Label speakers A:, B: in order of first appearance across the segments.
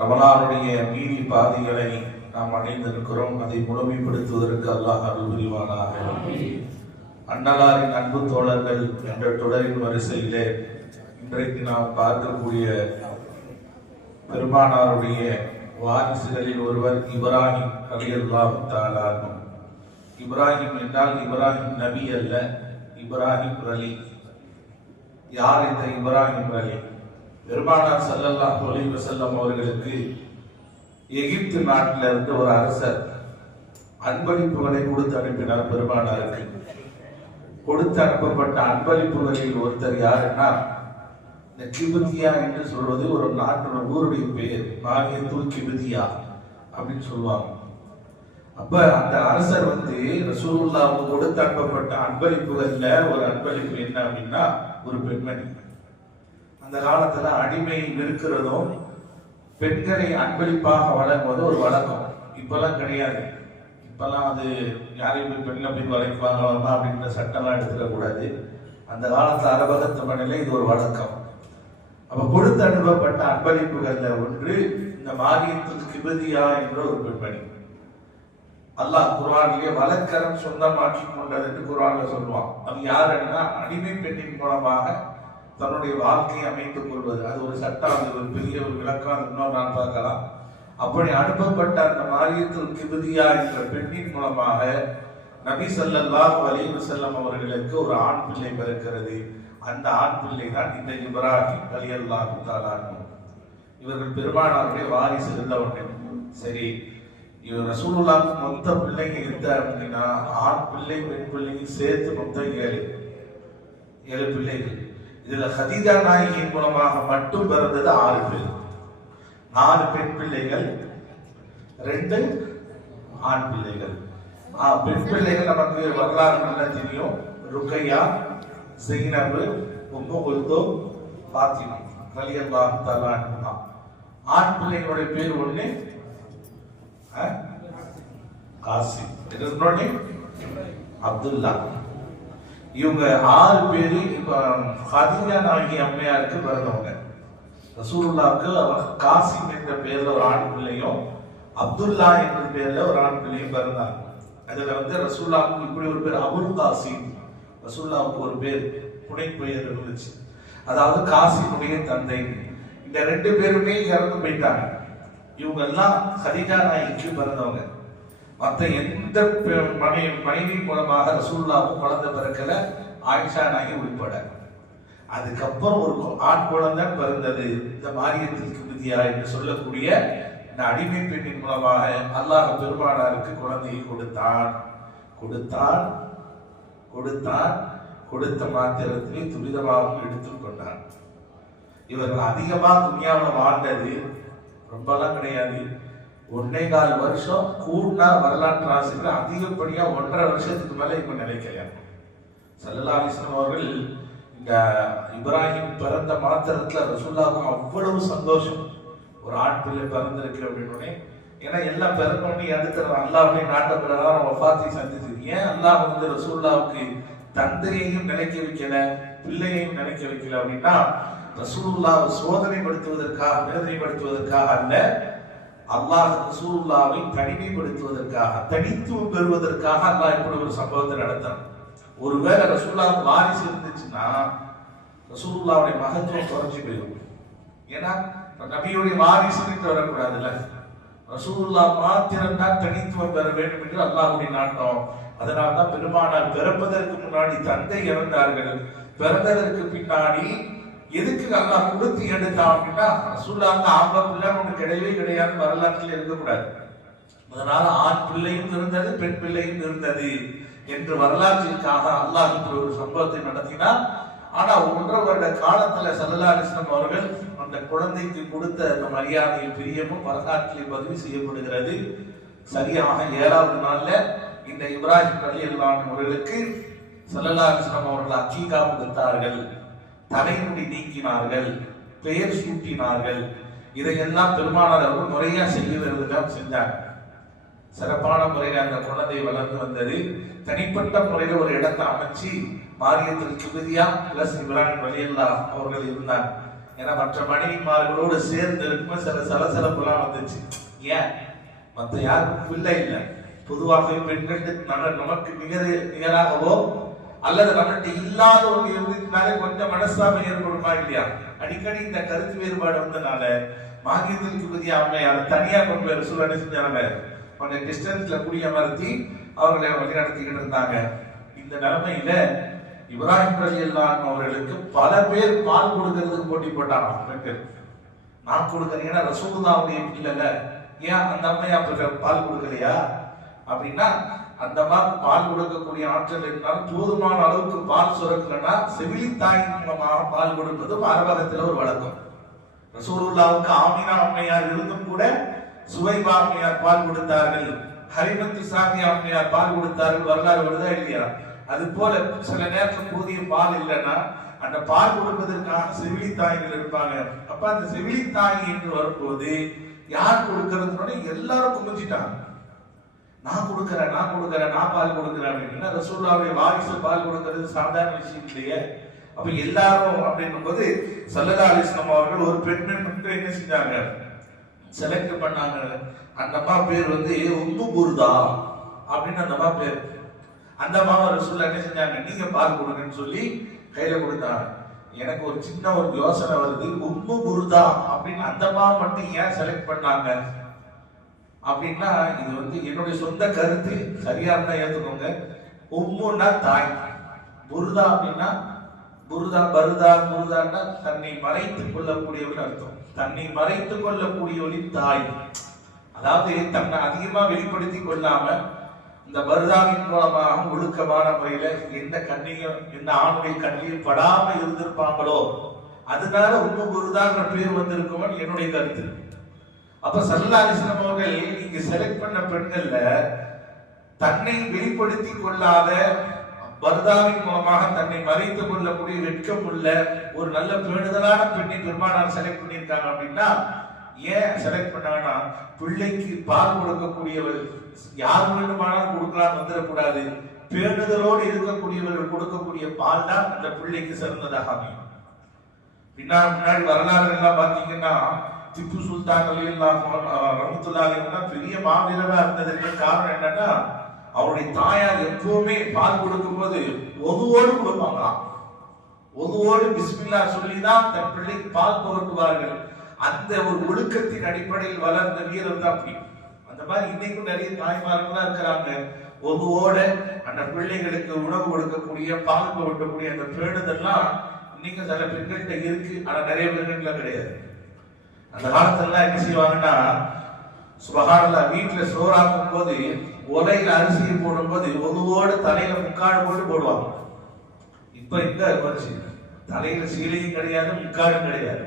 A: ரமலானுடைய மீதி பாதிகளை நாம் அடைந்திருக்கிறோம். அதை முழுமைப்படுத்துவதற்கு அல்லாஹ் அருள் புரிவானாக. அன்னலாரின் அன்பு தோழர்கள் என்ற தொடரின் வரிசையிலே இன்றைக்கு நாம் பார்க்கக்கூடிய பெருமானாருடைய வாரிசுகளில் ஒருவர் இப்ராஹிம் அலி தாலாகும் இப்ராஹிம் என்றால் இப்ராஹிம் நபி அல்ல இப்ராஹிம் அலி யார் இந்த இப்ராஹிம் அலி பெருமானார் செல்லல்லா அலைஹி செல்லம் அவர்களுக்கு எகிப்து நாட்டில இருந்து ஒரு அரசர் அன்பளிப்புகளை கொடுத்து அனுப்பினார் பெருமானாருக்கு. கொடுத்து அனுப்பப்பட்ட அன்பளிப்புகளில் ஒருத்தர் யாருன்னா இந்த கிபுத்தியா என்று சொல்வது ஒரு நாட்டோட ஊருடைய பெயர் மானியத்துல் கிபுத்தியா அப்படின்னு சொல்லுவாங்க. அப்ப அந்த அரசர் வந்து ரசூல்லா கொடுத்து அனுப்பப்பட்ட அன்பளிப்புகள்ல ஒரு அன்பளிப்பு என்ன அப்படின்னா ஒரு பெண்மணி. அந்த காலத்துல அடிமை இருக்கிறதும் பெண்களை அன்பளிப்பாக வழங்குவது ஒரு வழக்கம். இப்பெல்லாம் கிடையாது. இப்பெல்லாம் அது யாரையும் போய் பெண்ணை போய் வளைப்பாங்க அப்படின்ற சட்டம்லாம் எடுத்துக்க கூடாது. அந்த காலத்து அரபகத்து மண்ணில இது ஒரு வழக்கம். அப்ப கொடுத்து அனுப்பப்பட்ட அன்பளிப்புகள்ல ஒன்று இந்த மாரியத்துக்கு கிபதியா என்ற ஒரு பெண்மணி. அல்லாஹ் குரானிலே வழக்கரம் சொந்தமாக்கி கொண்டது என்று குரான்ல சொல்லுவான். அது யாருன்னா அடிமை பெண்ணின் மூலமாக தன்னுடைய வாழ்க்கையை அமைத்துக் கொள்வது. அது ஒரு சட்டம் அது ஒரு பெரிய ஒரு விளக்கம் இன்னொரு நான் பார்க்கலாம். அப்படி அனுப்பப்பட்ட அந்த மாரியத்துல் கிபதியா என்ற பெண்ணின் மூலமாக நபி சல்லாஹ் அலைஹி செல்லம் அவர்களுக்கு ஒரு ஆண் பிள்ளை பிறக்கிறது. அந்த ஆண் பிள்ளை தான் இந்த இப்ராஹிம் அலி அல்லாஹு அன்ஹு. இவர்கள் பெருமானாருடைய வாரிசு இருந்தவர்கள். சரி இவர் ரசூலுல்லாஹ்க்கு மொத்த பிள்ளைங்க எத்த அப்படின்னா ஆண் பிள்ளை பெண் பிள்ளைங்க சேர்த்து மொத்தம் ஏழு ஏழு பிள்ளைகள். இதுல ஹதீஜா நாயகியின் மூலமாக மட்டும் பிறந்தது ஆறு பேர். நாலு பெண் பிள்ளைகள் ரெண்டு ஆண் பிள்ளைகள். பெண் பிள்ளைகள் நமக்கு வரலாறு நல்லா தெரியும். ருக்கையா ஜெயினபு உம்மு குல்தூம் பாத்திமா ரலியல்லாஹு தஆலா ஆண் பிள்ளைகளுடைய பேர் ஒண்ணு காசி இது இன்னொன்னு? அப்துல்லா. இவங்க ஆறு பேர் இப்போ ஹதீஜா நாயகி அம்மையாருக்கு பிறந்தவங்க. ரசூலுல்லாவுக்கு காசிம் என்ற பேர்ல ஒரு ஆண் பிள்ளையும் அப்துல்லா என்ற பேர்ல ஒரு ஆண் பிள்ளையும் பிறந்தாங்க. அதுல வந்து ரசூல்லாவுக்கு இப்படி ஒரு பேர் அபுல் காசிம். ரசூல்லாவுக்கு ஒரு பேர் புனை பெயர் இருந்துச்சு. அதாவது காசிமுடைய தந்தை. இந்த ரெண்டு பேருமே இறந்து போயிட்டாங்க. இவங்க எல்லாம் ஹதிஜா நாயகிக்கு பிறந்தவங்க. மற்ற எந்த பெ- மனை மனைவி மூலமாக ரசூல்லாவும் குழந்தை பிறக்கல ஆயிஷா உள்பட. உட்பட அதுக்கப்புறம் ஒரு ஆண் குழந்தை பிறந்தது. இந்த மாரியத்திற்கு விதியா என்று சொல்லக்கூடிய இந்த அடிமை பெண்ணின் மூலமாக அல்லாஹ் பெருமானாருக்கு குழந்தையை கொடுத்தான். கொடுத்தான் கொடுத்தான் கொடுத்த மாத்திரத்திலே துரிதமாகவும் எடுத்துக் கொண்டான். இவர்கள் அதிகமாக துணியாவில் வாழ்ந்தது. ரொம்பலாம் கிடையாது. ஒன்னே கால் வருஷம் கூடுனா வரலாற்று ஆசிரியர் அதிகப்படியா ஒன்றரை வருஷத்துக்கு மேல இப்ப நிலைக்கலையா? சல்லல்லா அலிஸ்லாம் அவர்கள் இந்த இப்ராஹிம் பிறந்த மாத்திரத்துல ரசூல்லாவுக்கும் அவ்வளவு சந்தோஷம். ஒரு ஆண் பிள்ளை பிறந்திருக்கு அப்படின்னு ஏன்னா எல்லாம் பிறந்தோடனே அடுத்த அல்லாவுடைய நாட்ட பிரகாரம் வஃபாத்தை சந்திச்சு ஏன் அல்லாஹ் வந்து ரசூல்லாவுக்கு தந்தையையும் நினைக்க வைக்கல பிள்ளையையும் நினைக்க வைக்கல அப்படின்னா ரசூல்லாவை சோதனைப்படுத்துவதற்காக வேதனைப்படுத்துவதற்காக அல்ல அல்லாஹ் ரசூல்லாவை தனிமைப்படுத்துவதற்காக தனித்துவம் பெறுவதற்காக அல்லாஹ் இப்படி ஒரு சம்பவத்தை நடத்தான் ஒருவேளை ரசூல்லா வாரிசு இருந்துச்சுன்னா ரசூல்லாவுடைய மகத்துவம் குறைஞ்சு போயிடும். ஏன்னா நபியுடைய வாரிசுன்னு வரக்கூடாதுல்ல. ரசூல்லா மாத்திரம் தான் தனித்துவம் பெற வேண்டும் என்று அல்லாஹுடைய நாட்டம். அதனால்தான் பெருமானார் பிறப்பதற்கு முன்னாடி தந்தை இறந்தார்கள். பிறந்ததற்கு பின்னாடி எதுக்கு அல்லாஹ் கொடுத்து எடுத்தாங்கன்னா அப்படின்னா அந்த ஆம்பளை பிள்ளைன்னு ஒண்ணு கிடையவே கிடையாது வரலாற்றில் இருக்கக்கூடாது. அதனால ஆண் பிள்ளையும் இருந்தது பெண் பிள்ளையும் இருந்தது என்று வரலாற்றிற்காக அல்லாஹ் இப்படி ஒரு சம்பவத்தை நடத்தினார். ஆனா ஒன்றரை வருட காலத்துல சல்லா அலிஸ்லாம் அவர்கள் அந்த குழந்தைக்கு கொடுத்த அந்த மரியாதையும் பிரியமும் வரலாற்றில் பதிவு செய்யப்படுகிறது. சரியாக ஏழாவது நாள்ல இந்த இப்ராஹிம் அலி அல்லான் அவர்களுக்கு சல்லல்லா அலிஸ்லாம் அவர்கள் அக்கீகா கொடுத்தார்கள் தலைமுடி நீக்கினார்கள் பெயர் சூட்டினார்கள். இதையெல்லாம் பெருமானார் அவர்கள் முறையா செய்வதற்கு செஞ்சாங்க சிறப்பான முறையில் அந்த குழந்தை வளர்ந்து வந்தது. தனிப்பட்ட முறையில் ஒரு இடத்தை அமைச்சு மாரியத்தில் கிபதியா பிளஸ் இப்ராஹிம் வலியல்லா அவர்கள் இருந்தார். ஏன்னா மற்ற மனைவிமார்களோடு சேர்ந்து இருக்கும்போது சில சலசலப்புலாம் வந்துச்சு. ஏன்? மற்ற யாருக்கும் பிள்ளை இல்லை. பொதுவாகவே பெண்களுக்கு நமக்கு நிகர நிகராகவோ அல்லது நம்மகிட்ட இல்லாத ஒன்று இருந்ததுனாலே கொஞ்சம் மனசாமை ஏற்படுமா இல்லையா? அடிக்கடி இந்த கருத்து வேறுபாடு வந்தனால மாகியத்திற்கு புதிய அம்மையார் தனியா கொண்டு போய் ரசூல் என்ன செஞ்சாங்க? கொஞ்சம் டிஸ்டன்ஸ்ல குடியமர்த்தி அவர்களை வழி நடத்திக்கிட்டு இருந்தாங்க. இந்த நிலைமையில இப்ராஹிம் ரலி அவர்களுக்கு பல பேர் பால் கொடுக்கறதுக்கு போட்டி போட்டாங்க. பெண்கள் நான் கொடுக்குறேன் ஏன்னா ரசூலுல்லாவுடைய இல்லைல்ல. ஏன் அந்த அம்மையா பால் கொடுக்கலையா? அப்படின்னா அந்த மாதிரி பால் கொடுக்கக்கூடிய ஆற்றல் என்றால் போதுமான அளவுக்கு பால் சுரக்கலன்னா செவிலி தாயின் மூலமாக பால் கொடுப்பது அரபகத்துல ஒரு வழக்கம். ரசூலுல்லாவுக்கு ஆமினா அம்மையார் இருந்தும் கூட சுவைபா அம்மையார் பால் கொடுத்தார்கள். ஹரிமத்து சாமி அம்மையார் பால் கொடுத்தார்கள். வரலாறு வருதா இல்லையா? அது போல சில நேரத்தில் போதிய பால் இல்லைன்னா அந்த பால் கொடுப்பதற்காக செவிலி தாய்கள் இருப்பாங்க. அப்ப அந்த செவிலி தாய் என்று வரும்போது யார் கொடுக்கறதுன்னு எல்லாரும் குமிஞ்சிட்டாங்க. நான் கொடுக்கறேன் நான் கொடுக்கறேன் நான் பால் கொடுக்கறேன் அப்படின்னா. ரசூல்லாவுடைய வாரிசு பால் கொடுக்கறது சாதாரண விஷயம் இல்லையே அப்ப எல்லாரும் அப்படின்னும் போது சல்லதா அலிஸ்லாம் அவர்கள் ஒரு பெண்ணை மட்டும் என்ன செஞ்சாங்க? செலக்ட் பண்ணாங்க. அந்த அம்மா பேர் வந்து உப்பு குருதா அப்படின்னு அந்த அம்மா பேர். அந்த அம்மாவை ரசூல்லா என்ன செஞ்சாங்க? நீங்க பால் கொடுங்கன்னு சொல்லி கையில கொடுத்தாங்க. எனக்கு ஒரு சின்ன ஒரு யோசனை வருது. உம்மு குருதா அப்படின்னு அந்த அம்மா மட்டும் ஏன் செலக்ட் பண்ணாங்க? அப்படின்னா இது வந்து என்னுடைய சொந்த கருத்து. சரியா இருந்தா ஏத்துக்கோங்க. உம்முன்னா தாய். புருதா அப்படின்னா புருதா பருதா புருதான்னா தன்னை மறைத்துக் கொள்ளக்கூடியவன் அர்த்தம். தன்னை மறைத்துக் கொள்ளக்கூடியவனின் தாய். அதாவது தன்னை அதிகமா வெளிப்படுத்தி கொள்ளாம இந்த பருதாவின் மூலமாக ஒழுக்கமான முறையில எந்த கண்ணையும் என்ன ஆணுடைய கண்ணையும் படாம இருந்திருப்பாங்களோ அதனால உம்மு குருதான்ற பேர் வந்திருக்கவன் என்னுடைய கருத்து. அப்ப சல்லா அவர்கள் நீங்க செலக்ட் பண்ண பெண்கள்ல தன்னை வெளிப்படுத்தி கொள்ளாத பர்தாவின் மூலமாக தன்னை மறைத்துக் கொள்ளக்கூடிய வெட்கம் உள்ள ஒரு நல்ல பேணுதலான பெண்ணை பெருமானார் செலக்ட் பண்ணியிருக்காங்க அப்படின்னா ஏன் செலக்ட் பண்ணாங்கன்னா பிள்ளைக்கு பால் கொடுக்கக்கூடியவர் யார் வேண்டுமானாலும் கொடுக்கலாம் வந்துடக்கூடாது. பேணுதலோடு இருக்கக்கூடியவர்கள் கொடுக்கக்கூடிய பால் தான் அந்த பிள்ளைக்கு சிறந்ததாக அமையும். பின்னாடி முன்னாடி வரலாறு எல்லாம் பாத்தீங்கன்னா திப்பு சுல்தான் அலி ரஹமத்துல்லா பெரிய மாவீரரா இருந்ததற்கு காரணம் என்னன்னா அவருடைய தாயார் எப்பவுமே பால் கொடுக்கும்போது ஒதுவோடு கொடுப்பாங்களாம். ஒதுவோடு பிஸ்மில்லா சொல்லிதான் தன் பிள்ளைக்கு பால் புகட்டுவார்கள் அந்த ஒரு ஒழுக்கத்தின் அடிப்படையில் வளர்ந்த வீரர் தான் அப்படி. அந்த மாதிரி இன்னைக்கும் நிறைய தாய்மார்கள்லாம் இருக்கிறாங்க. ஒதுவோட அந்த பிள்ளைகளுக்கு உணவு கொடுக்கக்கூடிய பால் புகட்டக்கூடிய அந்த பேணுதெல்லாம் இன்னைக்கு சில பெண்கள்கிட்ட இருக்கு ஆனா நிறைய பெண்கள்ல கிடையாது. அந்த காலத்துல என்ன செய்வாங்கன்னா சுபகானல்லா வீட்டுல சோறாக்கும் போது உலையில அரிசியை போடும்போது ஒதுவோடு தலையில முக்காடு போட்டு போடுவாங்க. இப்ப இந்த வச்சு தலையில சீலையும் கிடையாது முக்காடும் கிடையாது.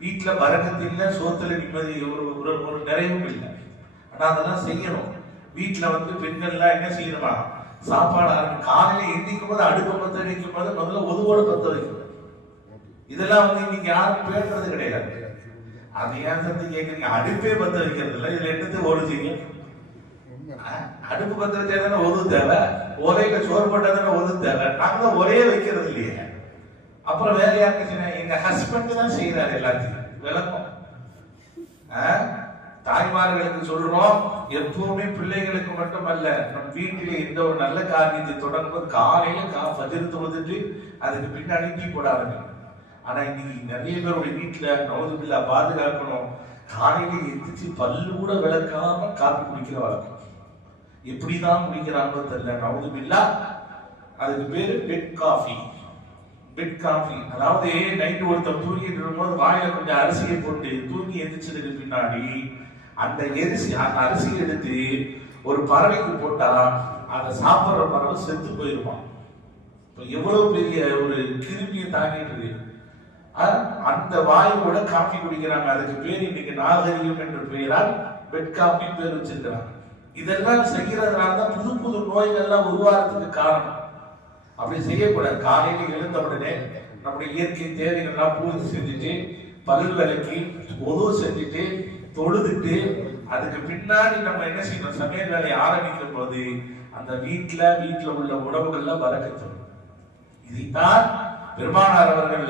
A: வீட்டுல பறக்கத்து இல்லை சோத்துல நிம்மதி ஒரு ஒரு ஒரு நிறைவும் இல்லை. ஆனா அதெல்லாம் செய்யணும். வீட்டுல வந்து பெண்கள்லாம் என்ன செய்யணுமா? சாப்பாடு காலையில எந்திக்கும் போது அடுப்பை பத்த வைக்கும் போது முதல்ல ஒதுவோடு பத்த வைக்கணும். இதெல்லாம் வந்து இன்னைக்கு யாரும் பேசுறது கிடையாது. அது ஏன் சத்து கேட்குறீங்க அடுப்பே பத்த வைக்கிறது இல்லை. இதுல என்னத்தை ஓடுச்சீங்க அடுப்பு பத்த வச்சா தானே ஒது தேவை. ஒரேல சோறு போட்டா தானே ஒது தேவை. நாங்க ஒரே வைக்கிறது இல்லையே. அப்புறம் வேற யாருக்கு எங்க ஹஸ்பண்ட் தான் செய்யறாரு எல்லாத்தையும். விளக்கம். ஆ? தாய்மார்களுக்கு சொல்றோம். எப்பவுமே பிள்ளைகளுக்கு மட்டுமல்ல நம் வீட்டிலே இந்த ஒரு நல்ல காரியத்தை தொடங்கும்போது காலையில கா ஃபஜர் தொழுதுட்டு அதுக்கு பின்னாடி டீ போட ஆரம்பிக்கணும். ஆனா இன்னைக்கு நிறைய பேருடைய வீட்டுல நவதுபில்லா பாதுகாக்கணும். காலையில எந்திரிச்சு பல்லு கூட விளக்காம காப்பி குடிக்கிற வழக்கம் எப்படிதான் குடிக்கிறாங்களோ தெரியல. நவதுபில்லா அதுக்கு பேரு பெட் காஃபி. Bed coffee. அதாவது நைட்டு ஒருத்தர் தூங்கிட்டு இருக்கும்போது வாயில கொஞ்சம் அரிசியை போட்டு தூங்கி எந்திரிச்சதுக்கு பின்னாடி அந்த எரிசி அந்த அரிசியை எடுத்து ஒரு பறவைக்கு போட்டா அதை சாப்பிட்ற பறவை செத்து போயிருவான் இப்போ எவ்வளவு பெரிய ஒரு கிருமியை தாங்கிட்டு இருக்கு. அந்த வாயுவோட காஃபி குடிக்கிறாங்க. அதுக்கு பேர் இன்னைக்கு நாகரிகம் என்ற பெயரால் பெட் காஃபி பேர் வச்சிருக்கிறாங்க. இதெல்லாம் செய்கிறதுனால தான் புது புது நோய்கள்லாம் உருவாகிறதுக்கு காரணம். அப்படி செய்யக்கூடாது. காலையில எழுந்த உடனே நம்முடைய இயற்கை தேவைகள்லாம் பூர்த்தி செஞ்சுட்டு பல் விளக்கி செஞ்சுட்டு தொழுதுட்டு அதுக்கு பின்னாடி நம்ம என்ன செய்யணும்? சமையல் வேலையை ஆரம்பிக்கும் போது அந்த வீட்டுல வீட்டுல உள்ள உணவுகள்லாம் வரக்கத்தணும் இதைத்தான் பெருமானார் அவர்கள்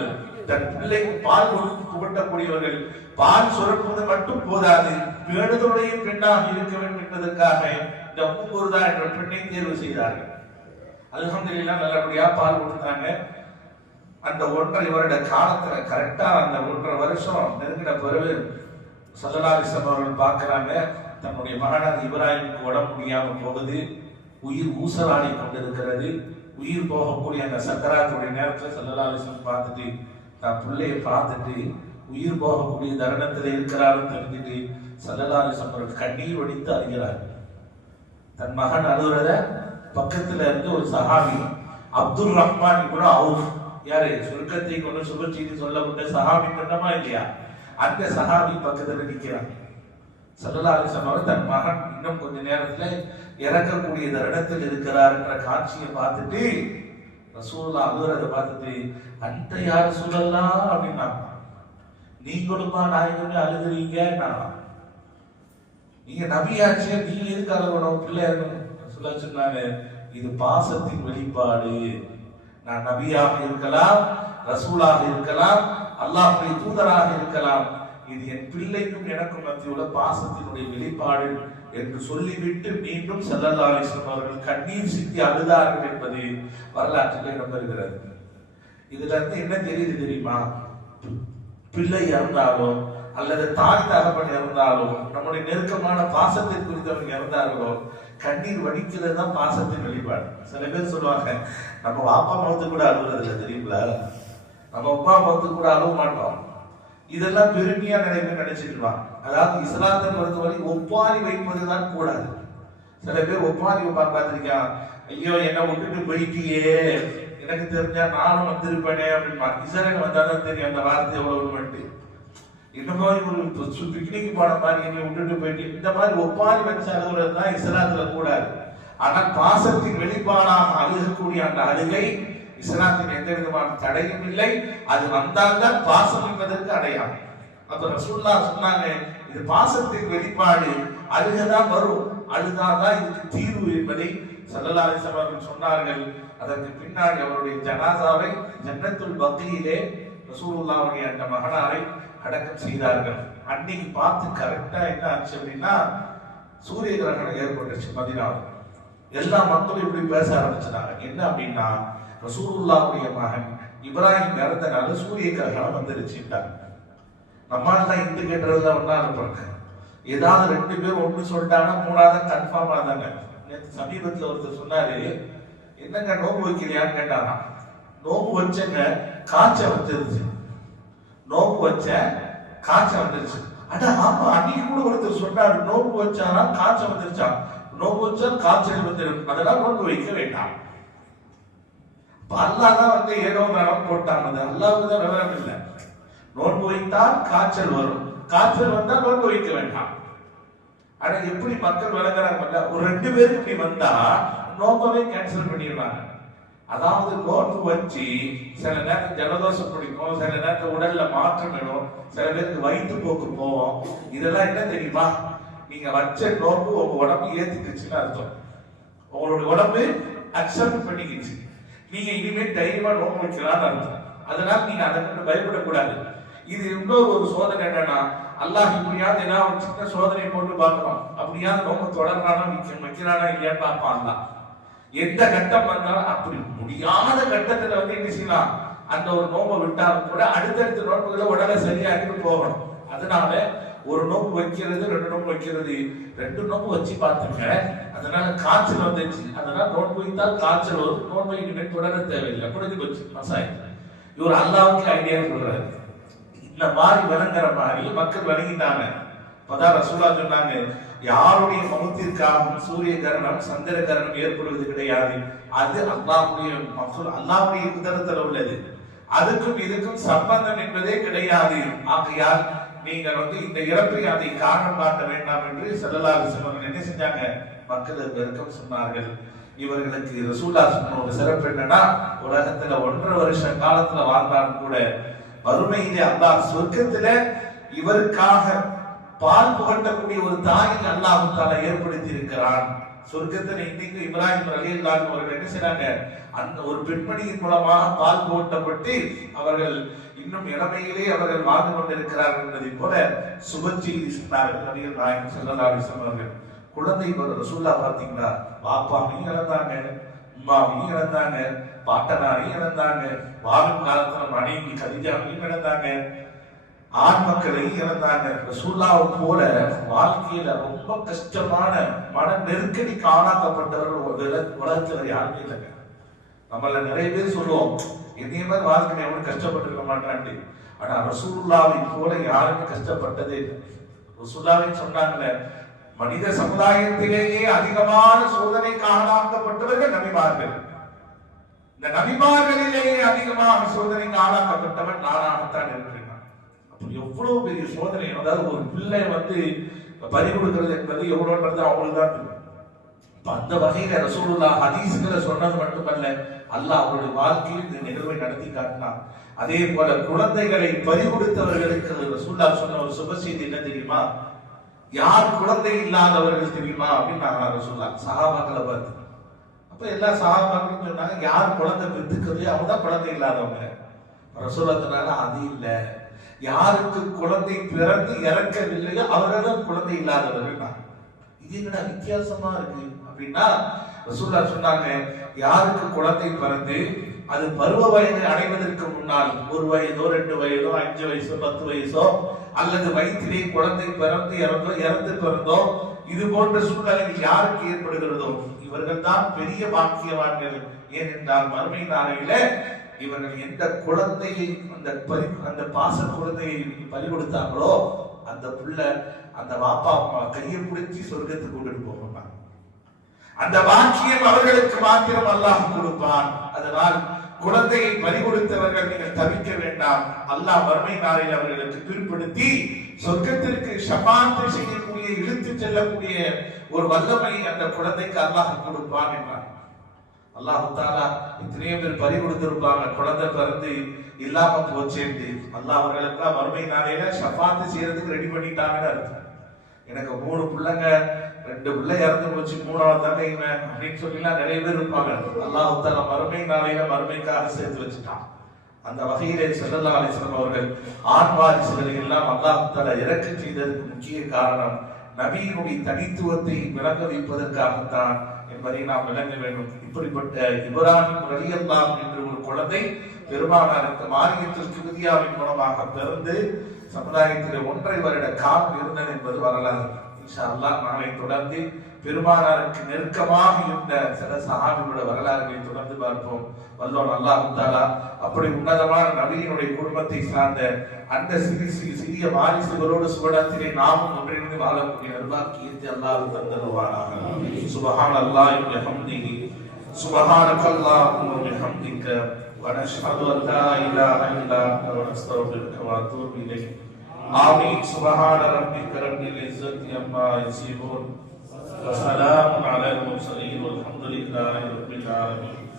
A: தன் பிள்ளைக்கு பால் கொடுத்து புகட்டக்கூடியவர்கள் பால் சுரப்பது மட்டும் போதாது பேணுதலுடைய பெண்ணாக இருக்க வேண்டும் என்பதற்காக இந்த பூங்குருதா என்ற பெண்ணை தேர்வு செய்தார்கள். அல்ஹம்துலில்லாஹ் நல்லபடியா பால் கொடுத்தாங்க. அந்த ஒன்றரை வருட காலத்துல கரெக்டா அந்த ஒன்றரை வருஷம் நெருங்கின பிறகு சல்லலாலிசம் அவர்கள் பார்க்கிறாங்க தன்னுடைய மகனார் இப்ராஹிமுக்கு உடம்பு முடியாம போகுது. உயிர் ஊசலாடி கொண்டிருக்கிறது. உயிர் போகக்கூடிய அந்த சக்கராத்துடைய நேரத்தில் சல்லலாலிசம் பார்த்துட்டு நான் பிள்ளையை பார்த்துட்டு உயிர் போகக்கூடிய தருணத்தில் இருக்கிறாருன்னு தெரிஞ்சுட்டு சல்லலாலிசம் ஒரு கண்ணீர் வடித்து அறிகிறார் தன் மகன் அழுகிறத பக்கத்துல இருந்து ஒரு சஹாபி அப்துல் ரஹ்மான் கூட அவுஃப் யாரு சொர்க்கத்தை கொண்டு சுப சொல்லப்பட்ட சஹாபி பண்ணமா இல்லையா? அந்த சஹாபி பக்கத்துல நிக்கிறான். சல்லல்லா அலிஸ்லாம் தன் மகன் இன்னும் கொஞ்ச நேரத்துல இறக்கக்கூடிய தருடத்தில் இருக்கிறார் என்ற காட்சியை பார்த்துட்டு ரசூல்லா அழுகிறத பார்த்துட்டு அந்த யார் சொல்லலாம் அப்படின்னா நீங்களுமா நாயகமே அழுகிறீங்க நான் நீங்க நபியாச்சே நீங்க எதுக்கு அழுகணும் பிள்ளை சொல்ல சொன்னாங்க இது பாசத்தின் வெளிப்பாடு. நான் நபியாக இருக்கலாம் ரசூலாக இருக்கலாம் அல்லாஹுடைய தூதராக இருக்கலாம். இது என் பிள்ளைக்கும் எனக்கும் மத்தியுள்ள பாசத்தினுடைய வெளிப்பாடு என்று சொல்லிவிட்டு மீண்டும் ஸல்லல்லாஹு அவர்கள் கண்ணீர் சிந்தி அழுதார்கள் என்பது வரலாற்றில் இடம்பெறுகிறது இதுல இருந்து என்ன தெரியுது தெரியுமா? பிள்ளை இறந்தாலும் அல்லது தாய் தகப்பன் இறந்தாலும் நம்முடைய நெருக்கமான பாசத்தை குறித்தவங்க இறந்தார்களோ கண்ணீர் வடிக்கிறது தான் பாசத்தின் வெளிப்பாடு. சில பேர் சொல்லுவாங்க நம்ம வாப்பா முகத்து கூட அழுகுறது இல்லை தெரியுங்களா? நம்ம அப்பா முகத்து கூட அழுவ மாட்டோம். இதெல்லாம் பெருமையா நிறைய பேர் நினைச்சிருவாங்க அதாவது இஸ்லாத்தை பொறுத்தவரை ஒப்பாரி வைப்பதுதான் கூடாது. சில பேர் ஒப்பாரி வைப்பாங்க பார்த்திருக்கான் ஐயோ என்ன விட்டுட்டு போயிட்டியே. எனக்கு தெரிஞ்சா நானும் வந்திருப்பேனே அப்படின்னு இசரன் வந்தாதான் தெரியும் அந்த வார்த்தை எவ்வளவு மட்டும் இந்த மாதிரி ஒரு பிக்னிக் போன மாதிரி எங்களை விட்டுட்டு போயிட்டு இந்த மாதிரி ஒப்பாரி வச்சு அழுகுறது தான் இஸ்லாத்துல கூடாது. ஆனால் பாசத்தின் வெளிப்பாடாக அழுகக்கூடிய அந்த அழுகை இஸ்லாத்தின் எந்த விதமான தடையும் இல்லை. அது வந்தால்தான் பாசம் என்பதற்கு அடையாளம். அப்ப ரசூல்லா சொன்னாங்க இது பாசத்தின் வெளிப்பாடு அழுகதான் வரும். அழுதாதான் இதுக்கு தீர்வு என்பதை சல்லல்லா அவர்கள் சொன்னார்கள். அதற்கு பின்னாடி அவருடைய ஜனாசாவை ஜன்னத்துல் பக்தியிலே ரசூலுல்லாவுடைய அந்த மகனாரை அடக்கம் செய்தார்கள். அன்னைக்கு பார்த்து கரெக்டா என்ன ஆச்சு அப்படின்னா சூரிய கிரகணம் ஏற்பட்டுச்சு மதினாவில் எல்லா மக்களும் இப்படி பேச ஆரம்பிச்சிட்டாங்க. என்ன அப்படின்னா ரசூலுல்லாவுடைய மகன் இப்ராஹிம் இறந்தனால சூரிய கிரகணம் வந்துருச்சுட்டாங்க நம்மால் தான் இந்து கேட்டுறதுல ஒன்றா இருப்பாங்க ஏதாவது ரெண்டு பேர் ஒன்று சொல்லிட்டாங்கன்னா மூணாவது கன்ஃபார்ம் ஆதாங்க நேற்று சமீபத்தில் ஒருத்தர் சொன்னாரு என்னங்க நோம்பு வைக்கிறியான்னு கேட்டாங்க நோம்பு வச்சங்க காய்ச்சல் வந்துருச்சு. நோம்பு வச்ச காய்ச்சல் வந்துருச்சு. அட ஆமா அன்னைக்கு கூட ஒருத்தர் சொன்னாரு நோம்பு வச்சானா காய்ச்சல் வந்துருச்சா நோம்பு வச்சா காய்ச்சல் வந்துடும் அதெல்லாம் நோன்பு வைக்க வேண்டாம். அல்லாதான் வந்து ஏதோ நடம் போட்டானது அல்லாவுக்கு தான் விவரம் இல்லை. நோன்பு வைத்தால் காய்ச்சல் வரும். காய்ச்சல் வந்தால் நோன்பு வைக்க வேண்டாம். ஆனா எப்படி மக்கள் விளங்குறாங்க ஒரு ரெண்டு பேருக்கு இப்படி வந்தா நோக்கமே கேன்சல் பண்ணிடுவாங்க. அதாவது நோன்பு வச்சு சில நேரத்தில் ஜலதோஷம் பிடிக்கும் சில நேரத்தில் உடல்ல மாற்றம் வேணும் சில பேருக்கு வயிற்று போக்கு போவோம் இதெல்லாம் என்ன தெரியுமா? நீங்க வச்ச நோன்பு உங்க உடம்பு ஏத்துக்குச்சுன்னு அர்த்தம். உங்களுடைய உடம்பு அக்செப்ட் பண்ணிக்கிச்சு. நீங்க இனிமேல் தைரியமா நோக்கம் வைக்கலாம்னு அர்த்தம் அதனால நீங்க அதை கொண்டு பயப்படக்கூடாது. இது இன்னொரு ஒரு சோதனை என்னன்னா அல்லாஹ் இப்படியாவது என்ன ஒரு சின்ன சோதனை போட்டு பார்க்கலாம் அப்படியாவது நோம்பு தொடர்றானா வைக்க வைக்கிறானா இல்லையான்னு பார்ப்பான் எந்த கட்டம் வந்தாலும் அப்படி முடியாத கட்டத்துல வந்து என்ன செய்யலாம்? அந்த ஒரு நோம்பை விட்டாலும் கூட அடுத்தடுத்த நோன்புகளை உடனே சரியாகிட்டு போகணும். அதனால ஒரு நோம்பு வைக்கிறது ரெண்டு நோம்பு வைக்கிறது. ரெண்டு நோம்பு வச்சு பார்த்துங்க அதனால காய்ச்சல் வந்துச்சு. அதனால நோன்பு வைத்தால் காய்ச்சல் வரும். நோன்பு இனிமேல் தொடர தேவையில்லை. முடிஞ்சு போச்சு மசாயம் இவர் அல்லாவுக்கு ஐடியா சொல்றாரு. இந்த மாதிரி விளங்குற மாதிரி மக்கள் விளங்கிட்டாங்க அப்பதான் ரசூலா சொன்னாங்க யாருடைய மகத்திற்காகவும் சூரிய கரணம் சந்திர கரணம் ஏற்படுவது கிடையாது. அது அல்லாவுடைய மசூல் அல்லாவுடைய உதரத்தில் உள்ளது. அதுக்கும் இதுக்கும் சம்பந்தம் என்பதே கிடையாது. ஆகையால் நீங்கள் வந்து இந்த இறப்பை அதை காரணம் காட்ட வேண்டாம் என்று செல்லலாக அவர்கள் என்ன செஞ்சாங்க? மக்களுக்கு வெறுக்கம் சொன்னார்கள். இவர்களுக்கு ரசூலா சொன்ன ஒரு சிறப்பு என்னன்னா உலகத்துல ஒன்றரை வருஷ காலத்துல வாழ்ந்தாலும் கூட வறுமையிலே அல்லாஹ் சொர்க்கத்துல இவருக்காக பால் புகட்டக்கூடிய ஒரு தாயை அல்லாஹு தால ஏற்படுத்தி இருக்கிறான் சொர்க்கத்தில் இன்னைக்கு இப்ராஹிம் ரலியல்லாஹு அவர்கள் என்ன செய்யறாங்க அந்த ஒரு பெண்மணியின் மூலமாக பால் போட்டப்பட்டு அவர்கள் இன்னும் இளமையிலே அவர்கள் வாழ்ந்து கொண்டிருக்கிறார்கள் என்பதை போல சுப சொன்னார்கள் நபிகள் நாயகம் செல்லலாடி சொன்னார்கள் குழந்தை ஒரு ரசூல்லா பார்த்தீங்களா? பாப்பாவையும் இழந்தாங்க உமாவையும் இழந்தாங்க பாட்டனாரையும் இழந்தாங்க வாழும் காலத்துல மனைவி கதிஜாவையும் இழந்தாங்க ஆண் மக்களையும் இழந்தாங்க ரசூல்லாவை போல வாழ்க்கையில ரொம்ப கஷ்டமான மன நெருக்கடி காணாக்கப்பட்டவர்கள் உலகத்துல யாருமே இல்லைங்க. நம்மள நிறைய பேர் சொல்லுவோம் இதே மாதிரி வாழ்க்கையில் எவனும் கஷ்டப்பட்டு இருக்க மாட்டான்ட்டு ஆனா ரசூல்லாவை போல யாருமே கஷ்டப்பட்டதே இல்லை. ரசூலுல்லாவை சொன்னாங்களே மனித சமுதாயத்திலேயே அதிகமான சோதனைக்கு ஆளாக்கப்பட்டவர்கள் நபிமார்கள். இந்த நபிமார்களிலேயே அதிகமாக சோதனைக்கு ஆளாக்கப்பட்டவன் நானாகத்தான் இருக்கிறேன். அப்ப எவ்வளவு பெரிய சோதனை? அதாவது ஒரு பிள்ளை வந்து பறி கொடுக்கிறது என்பது எவ்வளோன்றது அவங்களுக்கு தான் அந்த வகையில ரசூலுல்லா ஹதீஸ்களை சொன்னது மட்டுமல்ல அல்லாஹ் அவருடைய வாழ்க்கையில் இந்த நிகழ்வை நடத்தி காட்டினான். அதே போல குழந்தைகளை பறிகொடுத்தவர்களுக்கு கொடுத்தவர்களுக்கு சொன்ன ஒரு சுப செய்தி என்ன தெரியுமா? யார் குழந்தை இல்லாதவர்கள் தெரியுமா? அப்படின்னு நான் சொல்லலாம் சகாபாக்களை பார்த்து. அப்ப எல்லா சகாபாக்களும் சொன்னாங்க யார் குழந்தை பெற்றுக்கிறதையோ அவங்க தான் குழந்தை இல்லாதவங்க. ரசூலத்தினால அது இல்லை. யாருக்கு குழந்தை பிறந்து இறக்கவில்லையோ அவர்கள் தான் குழந்தை இல்லாதவர்கள் இது என்னடா வித்தியாசமா இருக்கு? அப்படின்னா ரசூல்லா சொன்னாங்க யாருக்கு குழந்தை பிறந்து அது பருவ வயதை அடைவதற்கு முன்னால் ஒரு வயதோ ரெண்டு வயதோ அஞ்சு வயசோ பத்து வயசோ அல்லது வயிற்றிலே குழந்தை பிறந்து இறந்தோ இறந்து பிறந்தோ இது போன்ற சூழ்நிலைகள் யாருக்கு ஏற்படுகிறதோ இவர்கள் தான் பெரிய பாக்கியவான்கள். ஏனென்றால் மறுமை நாளையில இவர்கள் எந்த குழந்தையை அந்த பறி அந்த பாச குழந்தையை பறி கொடுத்தாங்களோ அந்த புள்ள அந்த வாப்பா அம்மா கையை பிடிச்சி சொர்க்கத்துக்கு கொண்டுட்டு போகணும் அந்த பாக்கியம் அவர்களுக்கு மாத்திரம் அல்லாஹ் கொடுப்பான். அதனால் குழந்தையை பறி கொடுத்தவர்கள் நீங்கள் தவிக்க வேண்டாம். அல்லாஹ் வறுமை நாளில் அவர்களுக்கு பிற்படுத்தி சொர்க்கத்திற்கு ஷபாந்து செய்யக்கூடிய இழுத்து செல்லக்கூடிய ஒரு வல்லமை அந்த குழந்தைக்கு அல்லாஹ் கொடுப்பான் என்றார் அல்லாஹ் தாலா இத்தனையோ பேர் பறி கொடுத்திருப்பாங்க. குழந்தை பிறந்து இல்லாம போச்சேன்னு அல்லாஹ் அவர்களுக்கு வறுமை நாளையில ஷபாந்து செய்யறதுக்கு ரெடி பண்ணிட்டாங்கன்னு அர்த்தம். எனக்கு மூணு பிள்ளைங்க ரெண்டு பிள்ளை இறந்து போச்சு மூணாவது தானே இவன் அப்படின்னு சொல்லிலாம் நிறைய பேர் இருப்பாங்க. அல்லாஹ் தாலா மறுமை நாளையில மறுமைக்காக சேர்த்து வச்சுட்டான். அந்த வகையிலே செல்லல்லா அலிஸ்லாம் அவர்கள் ஆண் எல்லாம் அல்லாஹ் தாலா செய்ததற்கு முக்கிய காரணம் நபியினுடைய தனித்துவத்தை விளங்க வைப்பதற்காகத்தான் என்பதை நாம் விளங்க வேண்டும். இப்படிப்பட்ட இப்ராஹிம் ரலியல்லாம் என்ற ஒரு குழந்தை பெருமானாருக்கு மாரியத்திற்கு கிருதியாவின் மூலமாக பிறந்து சமுதாயத்தில் ஒன்றரை வருட காலம் இருந்தது என்பது வரலாறு. இன்ஷா அல்லாஹ் நாளை தொடர்ந்து பெருமானாருக்கு நெருக்கமாக இருந்த சில சஹாபிகளோட வரலாறுகளை தொடர்ந்து பார்ப்போம். வல்லோன் அல்லாஹ் தாலா அப்படி உன்னதமான நபியினுடைய குடும்பத்தை சார்ந்த அந்த சிறு சிறு சிறிய வாரிசுகளோடு சுவடத்திலே நாமும் ஒன்றிணைந்து வாழக்கூடிய நிர்வாகியத்தை அல்லாஹ் தந்தருவானாக. சுபஹான் அல்லாஹ் பிஹம்திஹி. சுபஹானக அல்லாஹும்ம பிஹம்திக ونشهد ان لا اله الا انت ونستغفرك ونتوب اليك آمين. سبحان ربك رب العزة عما يصفون. وسلام على المرسلين والحمد لله رب العالمين.